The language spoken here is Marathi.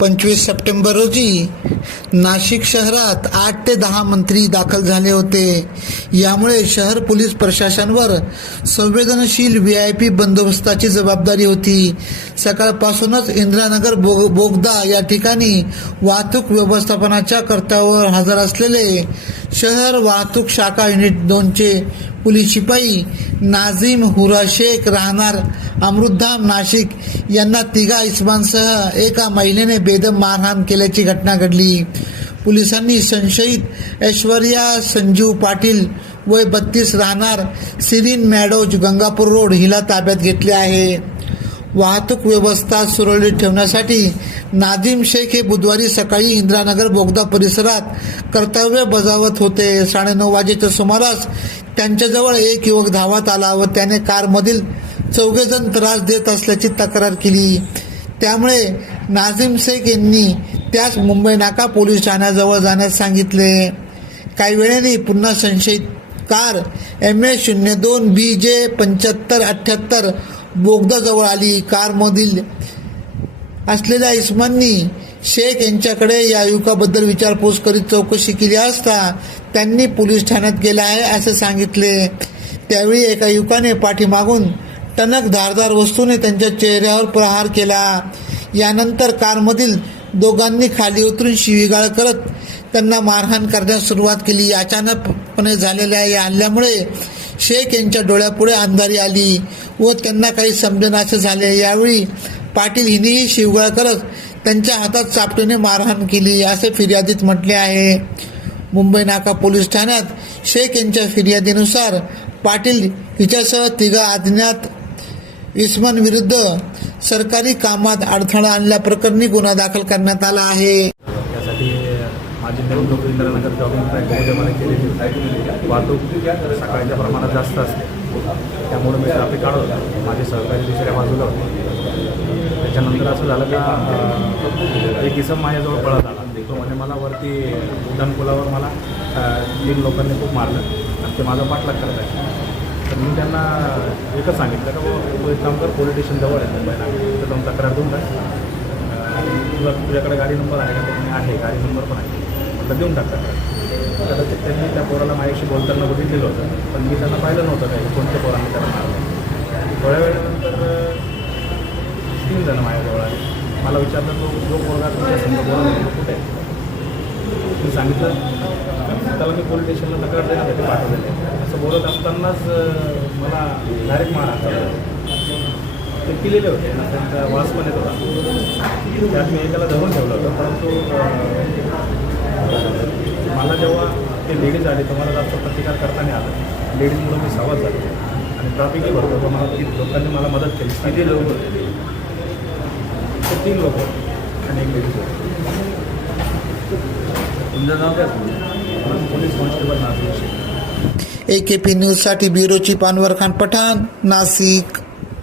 पंचवीस सप्टेंबर रोजी नाशिक शहरात आठ ते दहा मंत्री दाखल झाले होते. यामुळे शहर पोलीस प्रशासनावर संवेदनशील व्ही आय पी बंदोबस्ताची जबाबदारी होती. सकाळपासूनच इंदिरानगर बोग बोगदा या ठिकाणी वाहतूक व्यवस्थापनाच्या कर्त्यावर हजर असलेले शहर वाहतूक शाखा युनिट दोनचे पोलीस शिपाई नाझीम हुरा शेख राहणार अमृतधाम नाशिक यांना तिघा इसमांसह एका महिलेने बेदम मारहाण केल्याची घटना घडली. पोलिसांनी संशयित ऐश्वर्या संजीव पाटील वय बत्तीस राहणार सिरीन मॅडोज गंगापूर रोड हिला ताब्यात घेतले आहे. वाहतूक व्यवस्था सुरळीत ठेवण्यासाठी नादिम शेख हे बुधवारी सकाळी इंदिरानगर बोगदा परिसरात कर्तव्य बजावत होते. साडेनऊ वाजेच्या सुमारास त्यांच्याजवळ एक युवक धावत आला व त्याने कारमधील चौघेजण त्रास देत असल्याची तक्रार केली. त्यामुळे नाझीम शेख यांनी त्यास मुंबई नाका पोलीस ठाण्याजवळ जाण्यास सांगितले. काही वेळेने पुन्हा संशयित कार एम ए शून्य दोन बी जे पंच्याहत्तर अठ्ठ्याहत्तर बोगदाजवळ आली. कारमधील असलेल्या इस्मांनी शेख यांच्याकडे या युवकाबद्दल विचारपूस करीत चौकशी केली असता त्यांनी पोलीस ठाण्यात गेला आहे असे सांगितले. त्यावेळी एका युवकाने पाठीमागून टणक धारदार वस्तूने त्यांच्या चेहऱ्यावर प्रहार केला. यानंतर कारमधील दोघांनी खाली उतरून शिवीगाळ करत त्यांना मारहाण करण्यास सुरुवात केली. अचानकपणे झालेल्या या हल्ल्यामुळे शेख यांच्या डोळ्यापुढे अंधारी आली व त्यांना काही समजनाचे झाले. यावेळी पाटील हिनेही शिवगाळ करत त्यांच्या हातात चापटीने मारहाण केली असे फिर्यादीत म्हटले आहे. मुंबई नाका पोलीस ठाण्यात शेख यांच्या फिर्यादीनुसार पाटील हिच्यासह तिघा अज्ञात विरुद्ध सरकारी कामात अडथळा आणल्याप्रकरणी गुन्हा दाखल करण्यात आला आहे. त्यासाठी माझी निवडणूक इंदिरानगर जॉगिंग ट्रॅक उद्यामध्ये केलेली वाहतूक सकाळच्या प्रमाणात जास्त असते. त्यामुळे मी ट्रॅफिक काढत होतो. माझे सहकारी दुसऱ्या बाजूला होते. त्याच्यानंतर असं झालं का अं, एक इसम माझ्याजवळ पळत आला. तो म्हणजे मला वरती उड्डाण मला तीन लोकांनी खूप मारलं. आणि ते माझा पाठलाग करत आहे मी त्यांना एकच सांगितलं का बाबा एक काम कर पोलीस स्टेशन जवळ आहे. मुंबईला तर जाऊन तक्रार देऊन टाक. तुला तुझ्याकडे गाडी नंबर आहे का? तर आहे. गाडी नंबर पण आहे. म्हटलं देऊन टाक तक्रार. कदाचित त्यांनी त्या पोराला माझ्याशी बोलताना बघितलेलं होतं पण मी त्यांना पाहिलं नव्हतं काही. कोणत्या पोरांनी त्याला मारलं? थोड्या वेळानंतर तीन जण माझ्याजवळ आले. मला विचारलं तो जो पोरगा तुमच्यासमोर बोलत कुठे मी सांगितलं त्याला मी पोलीस स्टेशनला तक्रार देण्यासाठी पाठवलेले असं बोलत असतानाच मला डायरेक्ट मार ते पिलेले होते. ना त्यांचा वास पण येत होता. त्यात मी एकाला धरून ठेवलं होतं. परंतु मला जेव्हा ते लेडीज आले तर मला जास्त प्रतिकार करताना आला. लेडीजमुळे मी सावध झालो. आणि ट्रॅफिकही भरतो तर मला ती लोकांनी मला मदत केली. किती लोक होते. ते तीन लोक होते. आणि एक लेडीज होते. तुमचं नाव काय? म्हणून ए के पी न्यूजसाठी ब्युरोची पानवर खान पठाण नाशिक.